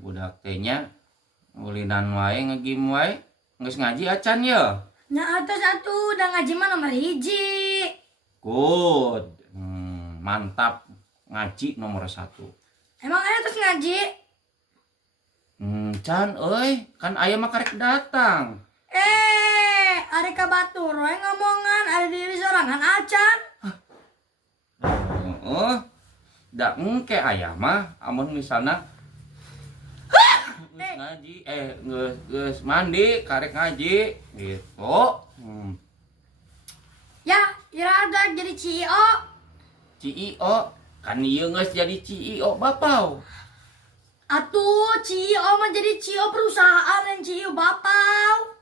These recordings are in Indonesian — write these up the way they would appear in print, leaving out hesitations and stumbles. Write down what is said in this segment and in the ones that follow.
Budak teh nya ulinan wae ngegim wae. Geus ngaji acan ya? Nya atas atuh udah ngaji mah nomor hiji. Good. Mantap. Ngaji nomor 1. Emang aya terus ngaji? Can euy, kan aya mah karek datang. Ari ka batur we ngomongan ada diri sorangan acan. Da engke aya mah amun misalna geus ngaji geus mandi karek ngaji gitu. Ya, irada jadi CEO. CEO kan ieu geus jadi CEO bapau. Atuh, CEO mah jadi CEO perusahaan dan CEO bapau.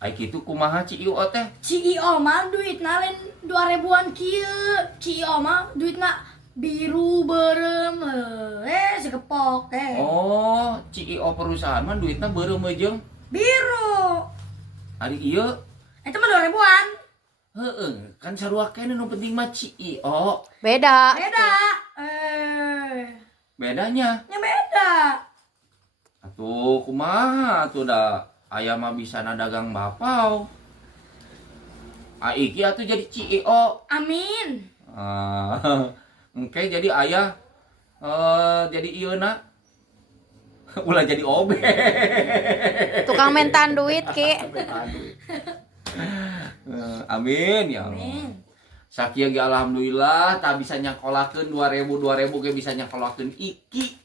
Ai kitu kumaha CEO teh? CEO mah duitna lain 2000-an kieu. CEO mah duitna biru berem segepok Oh, CEO perusahaan mah duitna beureum jeung biru. ari ieu Itu mah 2000-an. heueuh, kan sarua keneh nu penting mah CEO. Beda. Bedanya Ya beda. atuh kumaha atuh da aya mah bisana dagang bapau. Iki atuh jadi CEO. Amin. Engke jadi aya jadi ieuna ulah jadi OB. Tukang mentan duit ki. Amin ya Allah. Amin. Sakieu ge alhamdulillah tak bisa nyakolakeun 2000 ge bisa nyakolakeun iki.